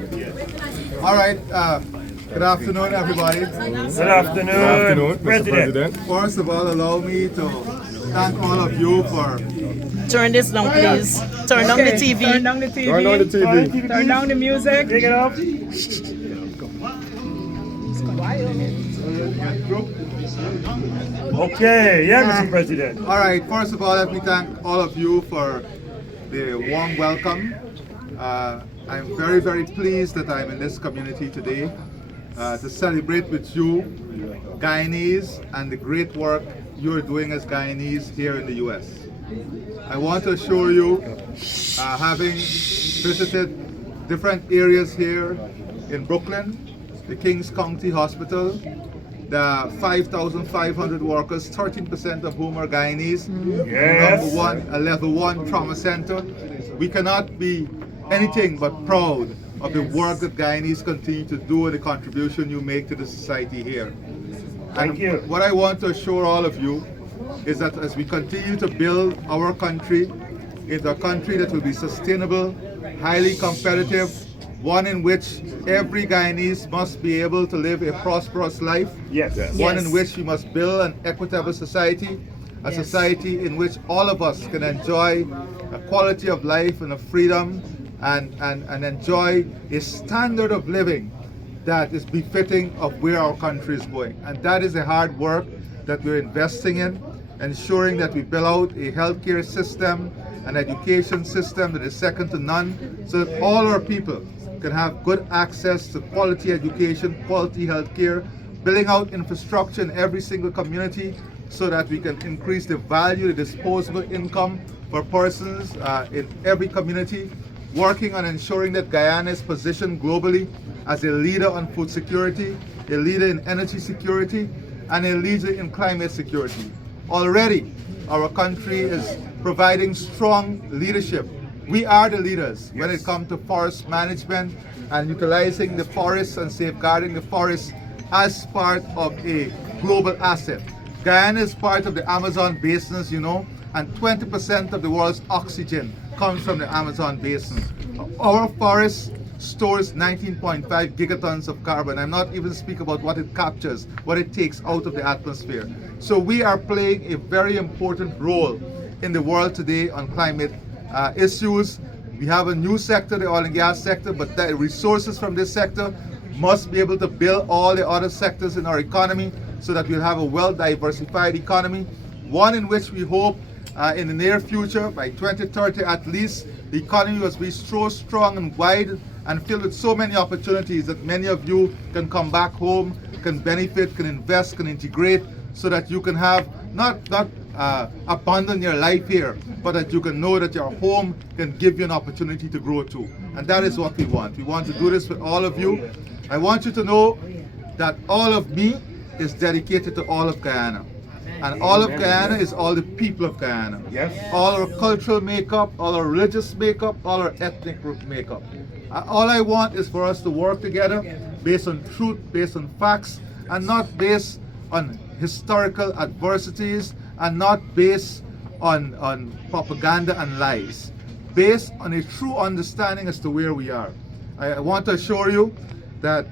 All right. Good afternoon, everybody. Good afternoon, Mr. President. First of all, allow me to thank all of you for. Turn this down, please. Turn down the TV. Turn down the TV. Turn on the TV. Turn down the music. Take it up. Okay, yeah, Mr. President. All right. First of all, let me thank all of you for the warm welcome. I'm very, very pleased that I'm in this community today to celebrate with you, Guyanese, and the great work you're doing as Guyanese here in the U.S. I want to assure you, having visited different areas here in Brooklyn, the Kings County Hospital, the 5,500 workers, 13% of whom are Guyanese, Yes. number one, a level 1 trauma center. We cannot be anything but proud of the work that Guyanese continue to do and the contribution you make to the society here. Thank you. What I want to assure all of you is that as we continue to build our country into a country that will be sustainable, highly competitive, one in which every Guyanese must be able to live a prosperous life, Yes. one in which we must build an equitable society, a society in which all of us can enjoy a quality of life and a freedom and enjoy a standard of living that is befitting of where our country is going. And that is the hard work that we're investing in, ensuring that we build out a healthcare system, an education system that is second to none, so that all our people can have good access to quality education, quality healthcare, building out infrastructure in every single community so that we can increase the value, the disposable income for persons in every community, working on ensuring that Guyana is positioned globally as a leader on food security, a leader in energy security, and a leader in climate security. Already, our country is providing strong leadership. We are the leaders when it comes to forest management and utilizing the forests and safeguarding the forests as part of a global asset. Guyana is part of the Amazon basin, as you know, and 20% of the world's oxygen comes from the Amazon basin. Our forest stores 19.5 gigatons of carbon. I'm not even speaking about what it captures, what it takes out of the atmosphere. So we are playing a very important role in the world today on climate issues. We have a new sector, the oil and gas sector, but the resources from this sector must be able to build all the other sectors in our economy so that we'll have a well-diversified economy, one in which we hope in the near future, by 2030 at least, the economy must be so strong and wide and filled with so many opportunities that many of you can come back home, can benefit, can invest, can integrate, so that you can have not abandon your life here, but that you can know that your home can give you an opportunity to grow too. And that is what we want. We want to do this with all of you. I want you to know that all of me is dedicated to all of Guyana. And all of Guyana is all the people of Guyana. Yes. All our cultural makeup, all our religious makeup, all our ethnic group makeup. All I want is for us to work together based on truth, based on facts, and not based on historical adversities, and not based on propaganda and lies. Based on a true understanding as to where we are. I want to assure you that,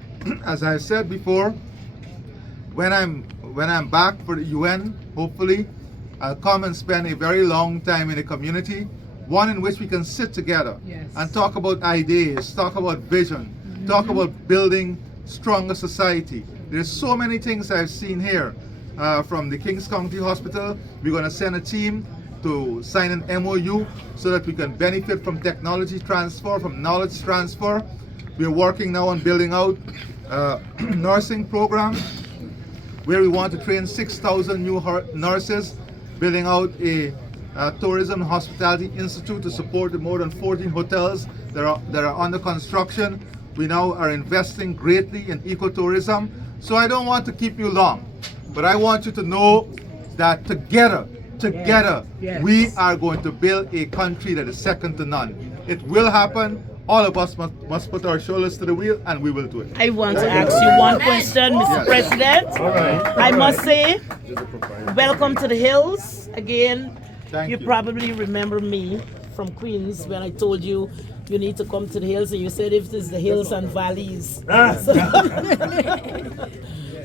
as I said before, when I'm back for the UN, hopefully, I'll come and spend a very long time in the community, one in which we can sit together and talk about ideas, talk about vision, talk about building stronger society. There's so many things I've seen here from the Kings County Hospital. We're going to send a team to sign an MOU so that we can benefit from technology transfer, from knowledge transfer. We're working now on building out nursing program where we want to train 6,000 new nurses, building out a tourism and hospitality institute to support the more than 14 hotels that are under construction. We now are investing greatly in ecotourism. So I don't want to keep you long, but I want you to know that together, we are going to build a country that is second to none. It will happen. All of us must put our shoulders to the wheel, and we will do it. I want to ask you one question, Mr. President. All right. I must say, welcome to the hills again. Thank you. Probably remember me from Queens when I told you you need to come to the hills, and you said if it's the hills and valleys.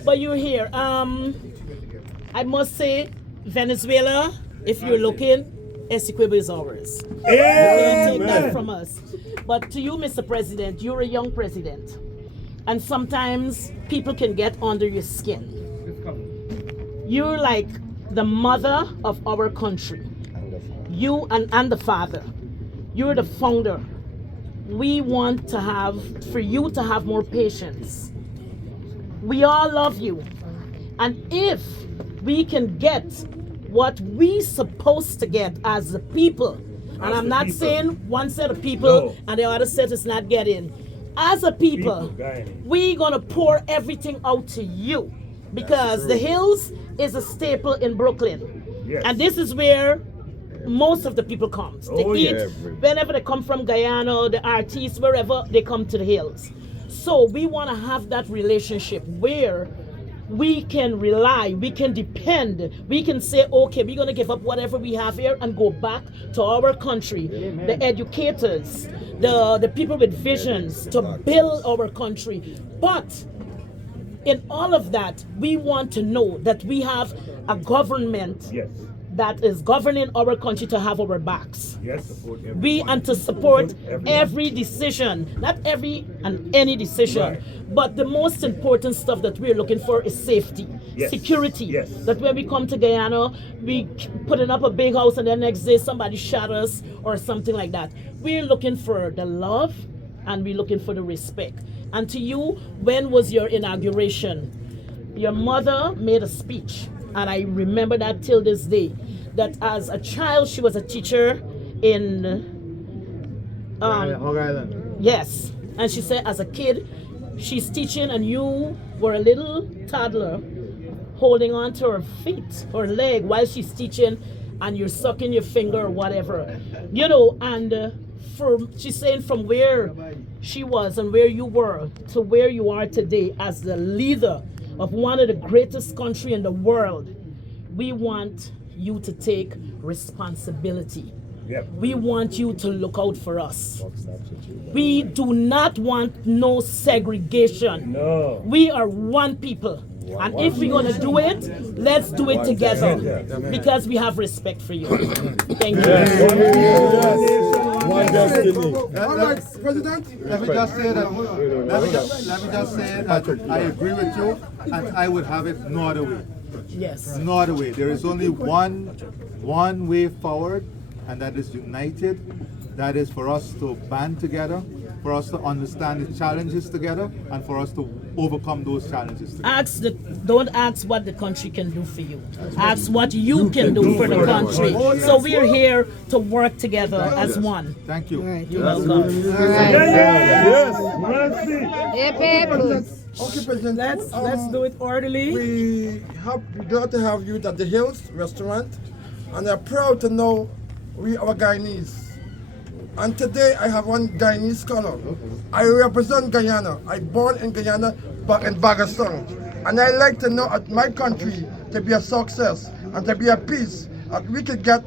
But you're here. I must say, Venezuela, if you're looking, Essequibo is ours. You can't take that from us. But to you, Mr. President, you're a young president. And sometimes people can get under your skin. You're like the mother of our country. You and the father. You're the founder. We want for you to have more patience. We all love you. And if we can get what we supposed to get as the people, and I'm not saying one set of people and the other set is not getting. As a people, we're gonna pour everything out to you, because the hills is a staple in Brooklyn. Yes. And this is where most of the people come. They eat whenever they come from Guyana, the artists, wherever they come to the hills. So we want to have that relationship where we can rely, we can depend, we can say, okay, we're going to give up whatever we have here and go back to our country. Amen. The educators, the people with visions to build our country. But in all of that, we want to know that we have a government that is governing our country to have our backs. And to support every decision, not every and any decision, but the most important stuff that we're looking for is safety, security. That when we come to Guyana, we putting up a big house and then next day somebody shot us or something like that. We're looking for the love and we're looking for the respect. And to you, when was your inauguration? Your mother made a speech, and I remember that till this day, that as a child she was a teacher in Hog Island. Yes, and she said as a kid she's teaching and you were a little toddler holding on to her feet or leg while she's teaching, and you're sucking your finger or whatever, you know. And she's saying from where she was and where you were to where you are today as the leader of one of the greatest country in the world. We want you to take responsibility. We want you to look out for us. We do not want no segregation. No. We are one people. And if we're going to do it, let's do it together, because we have respect for you. Thank you. One destiny. All right, President. Let me just say that I agree with you, and I would have it no other way. Yes. No other way. There is only one way forward, and that is united. That is for us to band together, for us to understand the challenges together, and for us to overcome those challenges together. Don't ask what the country can do for you. Ask what you can do for the country. So we're here to work together as one. Thank you. You're welcome. Okay, President. Let's do it orderly. We're glad to have you at the Hills restaurant, and I'm proud to know we are Guyanese. And today I have one Guyanese scholar. I represent Guyana. I born in Guyana, back in Bagasong. And I like to know at my country to be a success and to be a peace. And we could get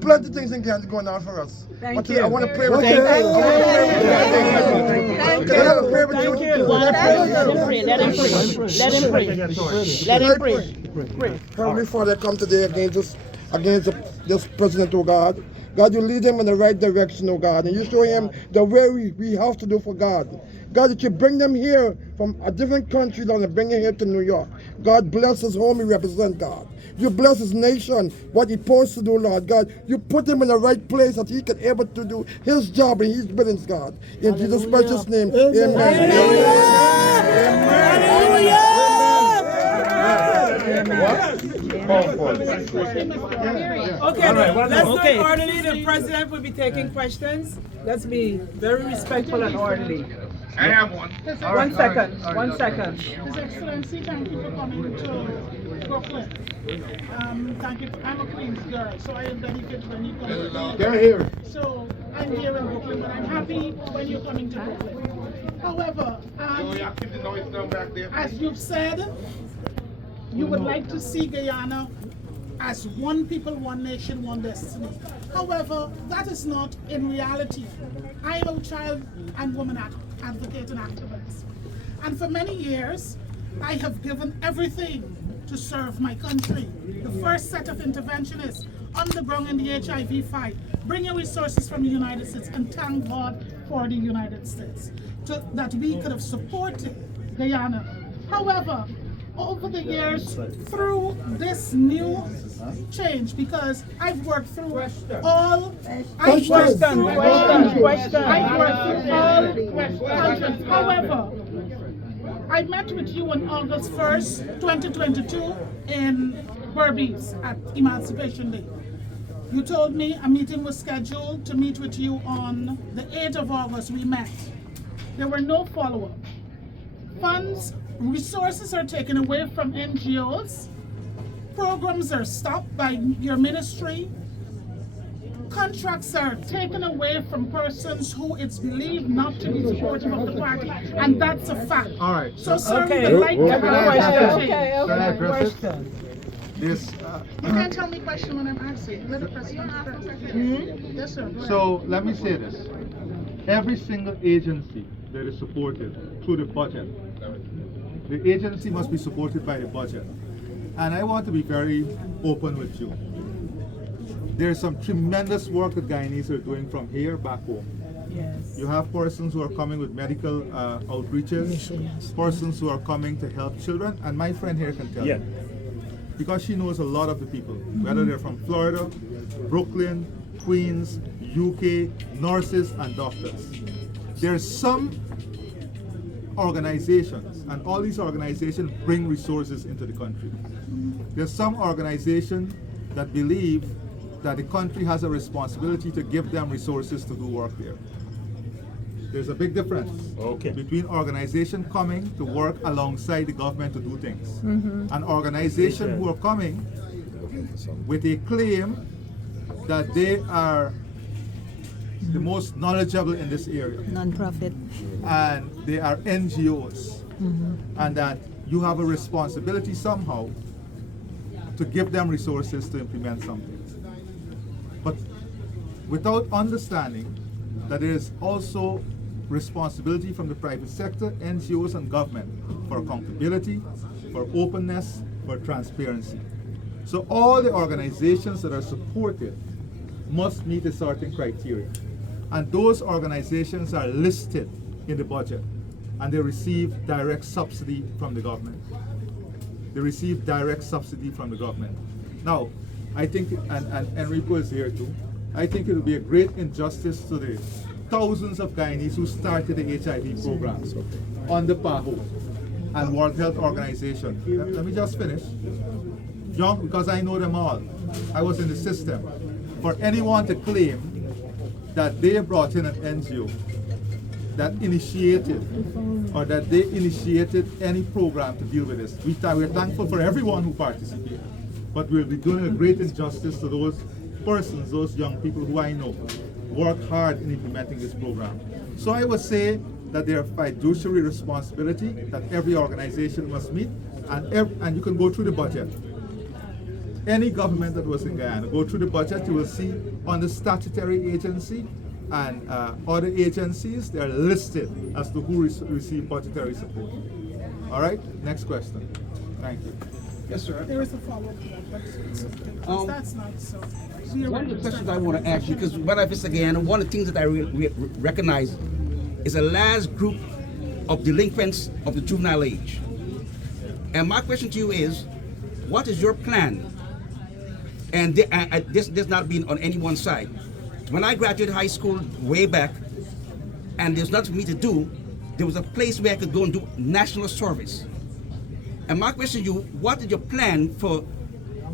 plenty of things in Guyana going on for us. Thank you. I want to pray with you. Thank Can I have a prayer with you? You want to pray? Let him pray. Let him pray. Let him pray. Heavenly Father, I come today against this president, oh God. God, you lead him in the right direction, oh God, and you show him the way we have to do for God. God, that you bring them here from a different country, Lord, and bring him here to New York. God, bless his home he represents, God. You bless his nation, what he's supposed to do, Lord God. You put him in the right place that he can able to do his job and his business, God. In Jesus' precious name, amen. Okay, let's do it orderly. The president will be taking questions. Let's be very respectful and orderly. I have one. One second. His Excellency, thank you for coming to Brooklyn. Thank you. I'm a Queens girl, so I am delicate when you come to Brooklyn. They're here. So I'm here in Brooklyn, but I'm happy when you're coming to Brooklyn. However, as you've said, you would like to see Guyana as one people, one nation, one destiny. However, that is not in reality. I am a child and woman advocate and activist. And for many years, I have given everything to serve my country. The first set of interventionists on the ground in the HIV fight, bringing resources from the United States, and thank God for the United States, that we could have supported Guyana. However, over the years, through this new change, because I've worked through all, I've worked through all countries. However, I met with you on August 1st, 2022 in Berbice at Emancipation Day. You told me a meeting was scheduled to meet with you on the 8th of August. We met. There were no follow-up. Funds, resources are taken away from NGOs. Programs are stopped by your ministry. Contracts are taken away from persons who it's believed not to be supportive of the party, and that's a fact. All right. So, sir, we would like to have a question. Can I address it? This, You can't tell me question when I'm asking. Let the president answer. Yes, sir. Go ahead. so let me say this. Every single agency that is supported through the budget, the agency must be supported by the budget. And I want to be very open with you. There's some tremendous work that Guyanese are doing from here back home. Yes. You have persons who are coming with medical outreaches, persons who are coming to help children, and my friend here can tell you. Because she knows a lot of the people, whether they're from Florida, Brooklyn, Queens, UK, nurses and doctors. There's some organizations, and all these organizations bring resources into the country. There's some organizations that believe that the country has a responsibility to give them resources to do work there. There's a big difference between organizations coming to work alongside the government to do things. An organization who are coming with a claim that they are the most knowledgeable in this area. Non-profit. And they are NGOs. And that you have a responsibility somehow to give them resources to implement something. But without understanding that there is also responsibility from the private sector, NGOs and government for accountability, for openness, for transparency. So all the organizations that are supported must meet a certain criteria. And those organizations are listed in the budget and they receive direct subsidy from the government. They receive direct subsidy from the government. Now, I think, and Enrico is here too, I think it would be a great injustice to the thousands of Guyanese who started the HIV programs on the PAHO and World Health Organization. Let me just finish. Young, because I know them all. I was in the system. For anyone to claim that they brought in an NGO that initiated or that they initiated any program to deal with this, we're thankful for everyone who participated. But we'll be doing a great injustice to those persons, those young people who I know work hard in implementing this program. So I would say that there are fiduciary responsibility that every organization must meet, and you can go through the budget. Any government that was in Guyana, go through the budget, you will see on the statutory agency and other agencies, they're listed as to who receive budgetary support. All right, next question. Thank you. Yes, sir. There is a follow-up to that, but that's not so. One of the questions I want to ask you, because when I visit Guyana, one of the things that I recognize is a large group of delinquents of the juvenile age. And my question to you is, what is your plan? And this not being on any one side. When I graduated high school way back, and there's nothing for me to do, there was a place where I could go and do national service. And my question to you, what is your plan for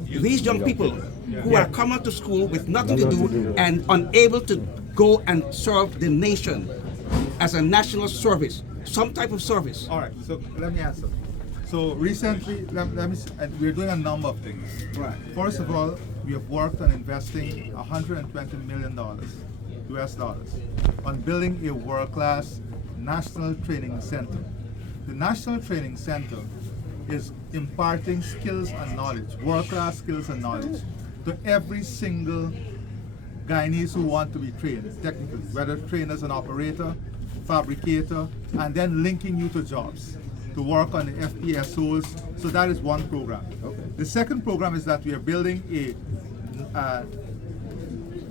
these young people who are coming to school with nothing to do and unable to go and serve the nation as a national service, some type of service? All right, so let me answer. So recently, we're doing a number of things. Right. First of all, we have worked on investing $120 million, US dollars, on building a world-class national training center. The National Training Center is imparting skills and knowledge, world-class skills and knowledge, to every single Guyanese who want to be trained technically, whether trained as an operator, fabricator, and then linking you to jobs to work on the FPSOs. So that is one program. Okay. The second program is that we are building a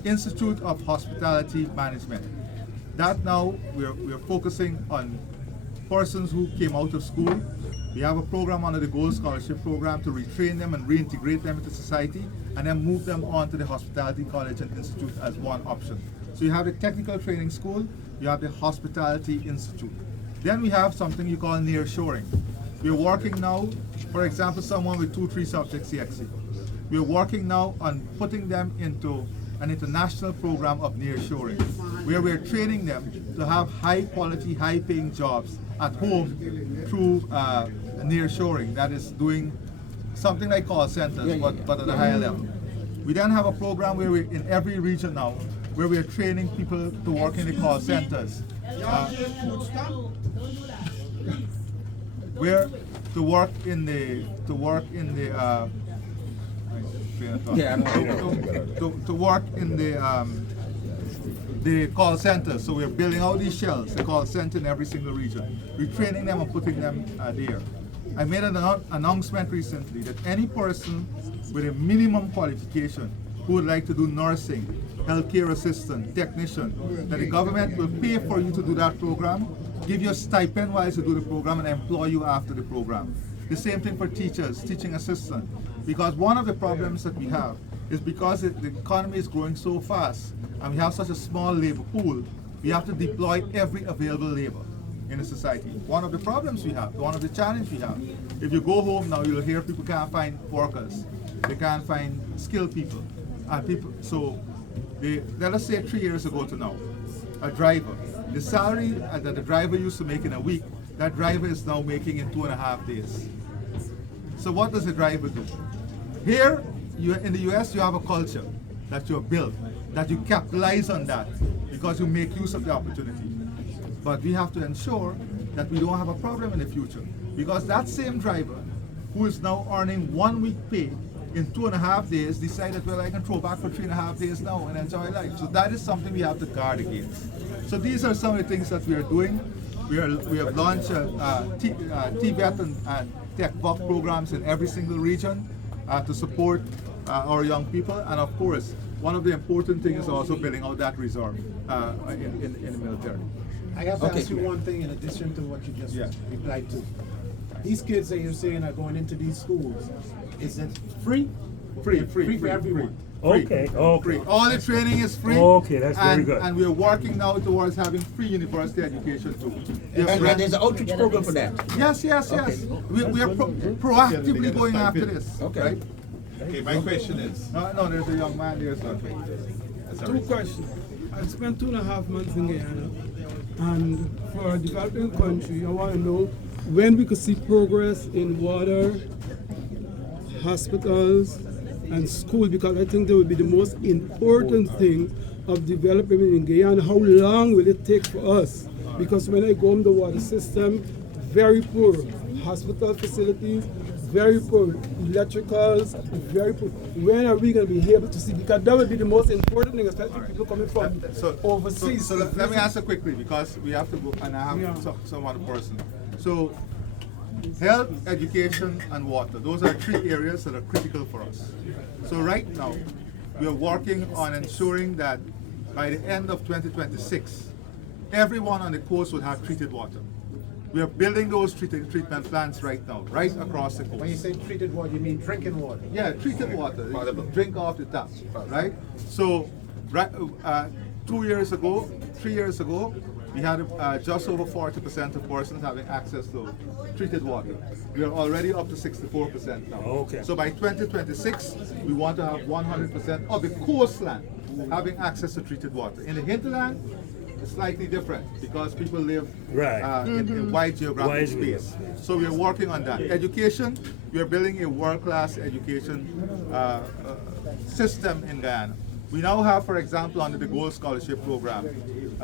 Institute of Hospitality Management. That now we're focusing on persons who came out of school. We have a program under the Gold Scholarship Program to retrain them and reintegrate them into society and then move them on to the Hospitality College and Institute as one option. So you have the Technical Training School, you have the Hospitality Institute. Then we have something you call nearshoring. We're working now, for example, someone with 2-3 subjects CXC. We're working now on putting them into an international program of nearshoring, where we're training them to have high quality, high paying jobs at home through nearshoring, that is doing something like call centers, but at a higher level. We then have a program where we're in every region now, where we're training people to work in the call centers. Where to work in the to work in the call center. So we're building out these shells, the call center in every single region. We're training them and putting them there. I made an announcement recently that any person with a minimum qualification who would like to do nursing, healthcare assistant, technician, that the government will pay for you to do that program, give you a stipend while you do the program, and employ you after the program. The same thing for teachers, teaching assistant. Because one of the problems that we have is because the economy is growing so fast and we have such a small labor pool, we have to deploy every available labor in the society. One of the problems we have, one of the challenges we have, if you go home now, you'll hear people can't find workers, they can't find skilled people. So let us say 3 years ago to now, a driver, the salary that the driver used to make in a week, that driver is now making in 2.5 days. So what does the driver do? Here, in the US, you have a culture that you have built, that you capitalize on that because you make use of the opportunity. But we have to ensure that we don't have a problem in the future, because that same driver who is now earning 1 week pay in 2.5 days decided, well, I can throw back for 3.5 days now and enjoy life. So that is something we have to guard against. So these are some of the things that we are doing. We have launched TVET and Tech Buck programs in every single region to support our young people. And of course, one of the important things is also building out that reserve in the military. I have to ask you one thing in addition to what you just replied to. These kids that you're saying are going into these schools, is it free? Free for everyone. Okay, okay. Free. All the training is free. Okay, that's very good. And we're working now towards having free university education too. And there's an outreach program for that. Yes. We are proactively going after this. Okay. Right? Okay, my question is. No, there's a young man there, sir. Two questions. I spent 2.5 months in Guyana, and for a developing country, I want to know when we could see progress in water, hospitals, and school, because I think that would be the most important thing of development in Guyana. How long will it take for us? Because when I go on the water system, very poor. Hospital facilities, very poor. Electricals, very poor. When are we going to be able to see? Because that would be the most important thing, especially people coming from overseas. So let me answer quickly, because we have to go, and I have some other person. So health, education, and water. Those are 3 areas that are critical for us. So right now, we are working on ensuring that by the end of 2026, everyone on the coast will have treated water. We are building those treatment plants right now, right across the coast. When you say treated water, you mean drinking water? Yeah, treated water. Drink off the tap, right? So, 3 years ago, we had just over 40% of persons having access to treated water. We are already up to 64% now. Okay. So by 2026, we want to have 100% of the coastline having access to treated water. In the hinterland, it's slightly different because people live in wide geographic space. So we are working on that. Education, we are building a world-class education system in Guyana. We now have, for example, under the Gold Scholarship Program,